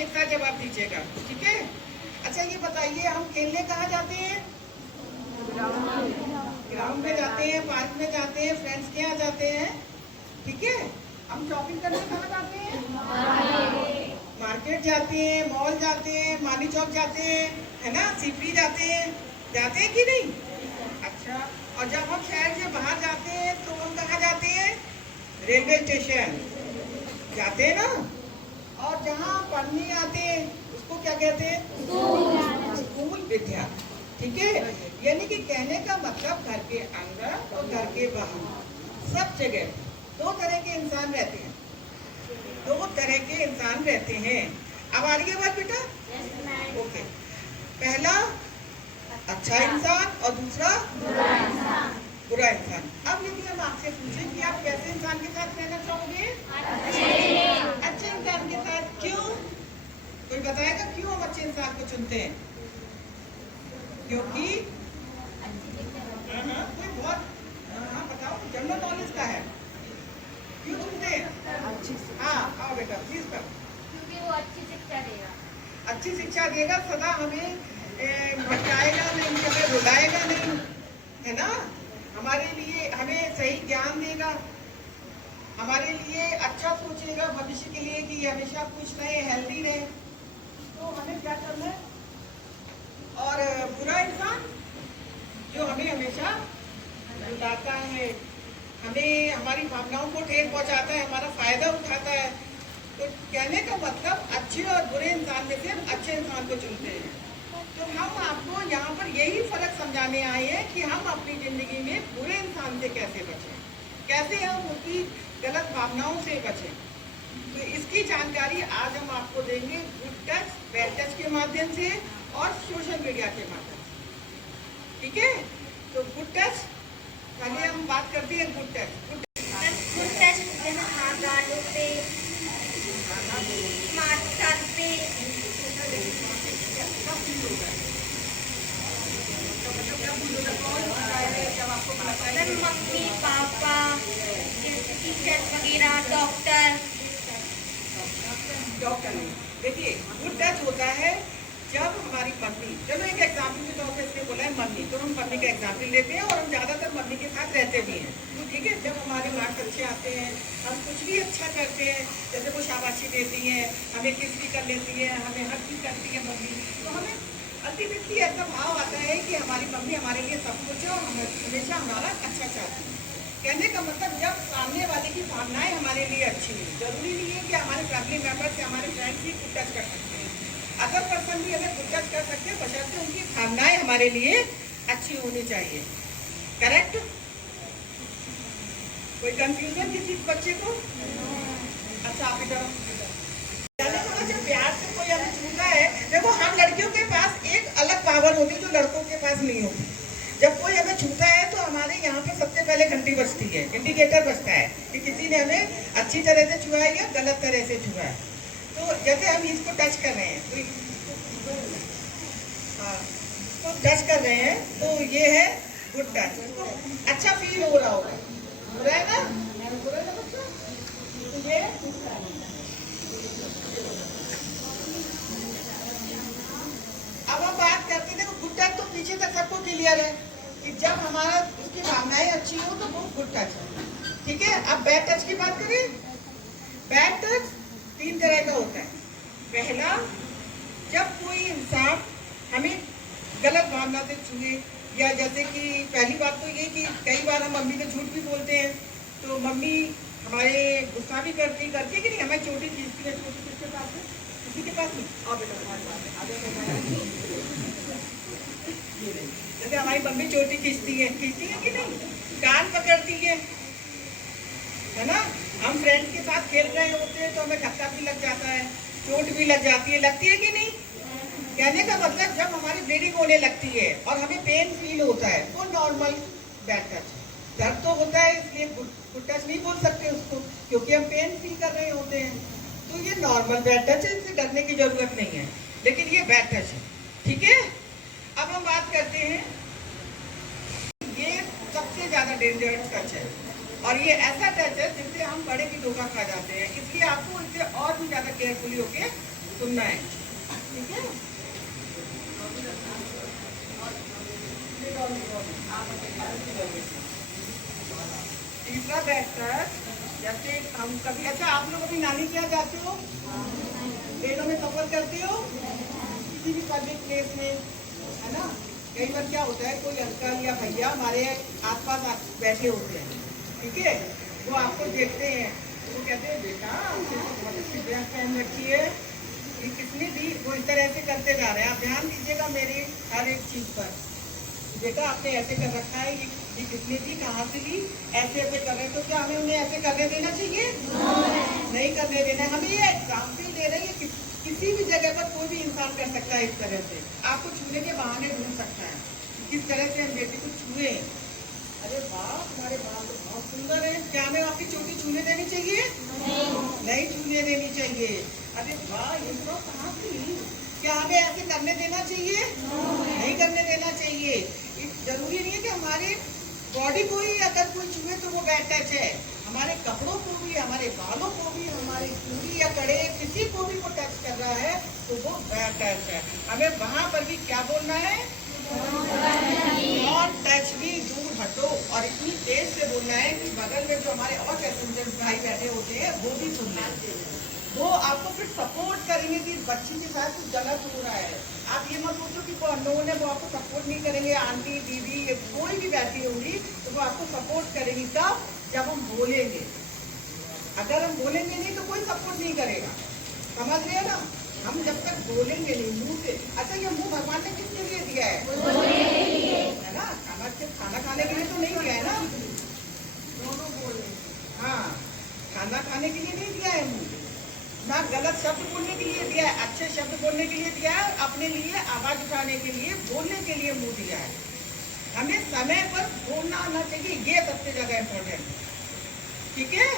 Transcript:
एक साथ जवाब दीजिएगा, ठीक है। अच्छा ये बताइए, हम खेलने कहाँ जाते हैं? ग्राउंड में जाते हैं, पार्क में जाते हैं, फ्रेंड्स के यहाँ जाते हैं, ठीक है। हम शॉपिंग करने कहाँ जाते हैं? मार्केट जाते हैं, मॉल जाते हैं, मानी चौक जाते हैं, है ना, सीपी जाते हैं कि नहीं? अच्छा, और जब हम शहर से बाहर जाते हैं तो हम कहाँ जाते हैं? रेलवे स्टेशन जाते हैं ना। और जहाँ पढ़ने आते हैं उसको क्या कहते हैं? स्कूल विद्या, ठीक है। यानी कि कहने का मतलब घर के अंदर और घर के बाहर सब जगह दो तरह के इंसान रहते हैं, दो तरह के इंसान रहते हैं। अब आ रही है बात बेटा? ओके, पहला अच्छा इंसान और दूसरा बुरा इंसान। अब यदि हम आपसे पूछें कि आप कैसे इंसान के साथ रहना चाहोगे? अच्छे इंसान के साथ। क्यों? कोई बताएगा क्यों हम अच्छे इंसान को चुनते हैं? क्योंकि कोई बहुत बताओ, जनरल नॉलेज का है, क्यों चुनते हैं? हाँ आओ बेटा प्लीज कर। क्योंकि वो अच्छी शिक्षा देगा। अच्छी शिक्षा देगा, सदा हमें भटकाएगा नहीं, कभी रुलाएगा नहीं, है ना। हमारे लिए हमें सही ज्ञान देगा, हमारे लिए अच्छा सोचेगा भविष्य के लिए कि हमेशा खुश रहे, हेल्दी रहे। तो हमें क्या करना है? और बुरा इंसान जो हमें हमेशा रुलाता है, हमें हमारी भावनाओं को ठेस पहुंचाता है, हमारा फायदा उठाता है। तो कहने का मतलब अच्छे और बुरे इंसान में से हम अच्छे इंसान को चुनते हैं। तो हम आपको यहाँ पर यही फर्क समझाने आए हैं कि हम अपनी जिंदगी में बुरे इंसान से कैसे बचें, कैसे हम उनकी गलत भावनाओं से बचें। तो इसकी जानकारी आज हम आपको देंगे गुड टच, बैड टच के माध्यम से और सोशल मीडिया के माध्यम से, ठीक है। तो गुड टच पहले हम बात करते हैं। गुड टच गाड़ियों पे, स्मार्ट पे, मम्मी पापा, टीचर वगैरह, डॉक्टर नहीं। देखिए गुड टच होता है जब हमारी मम्मी, चलो एक एग्जाम्पल के तौर पर इसने बोला है मम्मी, तो हम मम्मी का एग्जाम्पल लेते हैं और हम ज़्यादातर मम्मी के साथ रहते भी हैं, ठीक है। जब हमारे मार्क्स अच्छे आते हैं, हम कुछ भी अच्छा करते हैं, जैसे वो शाबाशी देती हैं, हमें किस भी कर लेती है, हमें हर चीज़ करती है मम्मी, तो हमें अल्टीमेटली ऐसा भाव आता है कि हमारी मम्मी हमारे लिए सब कुछ है और हमेशा हमारा अच्छा चाहती है। कहने का मतलब जब सामने वाले की भावनाएं हमारे लिए अच्छी है, जरूरी नहीं है कि हमारे फैमिली मेम्बर्स या हमारे फ्रेंड्स ही गुड टच कर सकते हैं, अदर पर्सन भी हमें गुड टच कर सकते हैं, बशर्ते उनकी भावनाएं हमारे लिए अच्छी होनी चाहिए। करेक्ट? कोई कंफ्यूजन किसी बच्चे को? अच्छा आप इधर जब प्यार से कोई हमें छूता है, देखो हम लड़कियों के पास एक अलग पावर होती है जो लड़कों के पास नहीं होती। जब कोई हमें छूता है तो हमारे यहाँ पे सबसे पहले घंटी बजती है, इंडिकेटर बजता है कि किसी ने हमें अच्छी तरह से छुआ है या गलत तरह से छुआ है। तो जैसे हम इसको टच कर रहे हैं, तो टच कर रहे हैं, तो ये है गुड टच। तो अच्छा फील हो रहा होगा, बुरा है ना? बुरा है ना बच्चा? तो ये अब हम बात करते हैं, गुड टच तो पीछे तक सबको क्लियर है कि जब हमारा उसकी भावनाएं अच्छी हो तो वो गुड टच है, ठीक है। अब बैड टच की बात करें। बैड टच 3 तरह का होता है। पहला, जब कोई इंसान हमें गलत भावना से छुए, या जैसे कि पहली बात तो ये कि कई बार हम मम्मी को झूठ भी बोलते हैं, तो मम्मी हमारे गुस्सा भी करती कि नहीं, हमें चोटी खींचती है। चोटी किसके पास है? किसी के पास नहीं। और बेटा जैसे हमारी मम्मी चोटी खींचती है कि नहीं, कान पकड़ती है ना। हम फ्रेंड्स के साथ खेल रहे होते हैं तो हमें धक्का भी लग जाता है, चोट भी लग जाती है, लगती है कि नहीं? कहने का मतलब जब हमारी ब्लीडिंग होने लगती है और हमें पेन फील होता है वो नॉर्मल बैड टच। दर्द तो होता है इसलिए गुड टच नहीं बोल सकते उसको, क्योंकि हम पेन फील कर रहे होते हैं। तो ये नॉर्मल बैड टच है, इससे डरने की जरूरत नहीं है, लेकिन ये बैड टच है, ठीक है। अब हम बात करते हैं, ये सबसे ज्यादा डेंजरस टच है और ये ऐसा टच है जिससे हम बड़े भी धोखा खा जाते हैं, इसलिए आपको इससे और भी ज्यादा केयरफुली होके सुनना है, ठीक है। तीसरा बैठकर जैसे हम कभी, अच्छा आप लोग अभी नानी के यहाँ जाते हो, ट्रेनों में सफर करते हो, किसी भी पब्लिक प्लेस में, है ना। कई बार क्या होता है, कोई अंकल या भैया हमारे आसपास बैठे होते हैं, ठीक है। वो आपको देखते हैं, वो कहते हैं बेटा बहुत अच्छी ड्रेस पहन रखी है, ये किसने दी। वो इस तरह से करते जा रहे हैं। आप ध्यान दीजिएगा मेरी हर एक चीज पर। बेटा आपने ऐसे कर रखा है, ये किसने दी, कहाँ से ली, ऐसे ऐसे कर रहे हैं, तो क्या हमें उन्हें ऐसे करने देना चाहिए? नहीं करने देना है। हमें ये एग्जाम्पल दे रहे हैं, किसी भी जगह पर कोई भी इंसान कर सकता है इस तरह से, आपको छूने के बहाने ढूंढ सकता है। किस तरह से हम बेटे को छुए, अरे वाह तुम्हारे बाल तो बहुत सुंदर है, क्या हमें आपकी चोटी छूने देनी चाहिए? नहीं छूने देनी चाहिए। अरे वाह ये तो कहाँ थी, क्या हमें ऐसे करने देना चाहिए? नहीं करने देना चाहिए। जरूरी नहीं है कि हमारे बॉडी को ही अगर कोई छुए तो वो बैड टच है। हमारे कपड़ों को भी, हमारे बालों को भी, हमारी चूड़ी या कड़े, किसी को भी वो टच कर रहा है तो वो बैड टच है। हमें वहां पर भी क्या बोलना है? नॉट टच मी, दूर हटो। और इतनी तेज से बोलना है कि बगल में जो हमारे और पैसेंजर भाई बैठे होते हैं वो भी सुन लें। वो आपको फिर सपोर्ट करेंगे कि बच्ची के साथ कुछ गलत हो रहा है। आप ये मत सोचो कि लोगों ने वो आपको सपोर्ट नहीं करेंगे। आंटी, दीदी, कोई भी बैठी होगी तो वो आपको सपोर्ट करेगी। कब? जब हम बोलेंगे। अगर हम बोलेंगे नहीं तो कोई सपोर्ट नहीं करेगा, समझ रहे हैं ना। हम जब तक बोलेंगे नहीं मुंह से। अच्छा ये मुंह भगवान ने किसके लिए दिया है ना। खाना खाने के लिए तो नहीं दिया है ना, दोनों बोल। हाँ, खाना खाने के लिए नहीं दिया है मुंह ना, गलत शब्द बोलने के लिए दिया है, अच्छे शब्द बोलने के लिए दिया है, अपने लिए आवाज उठाने के लिए, बोलने के लिए मुंह दिया है। हमें समय पर बोलना आना चाहिए, ये सबसे ज्यादा इम्पोर्टेंट है, ठीक है।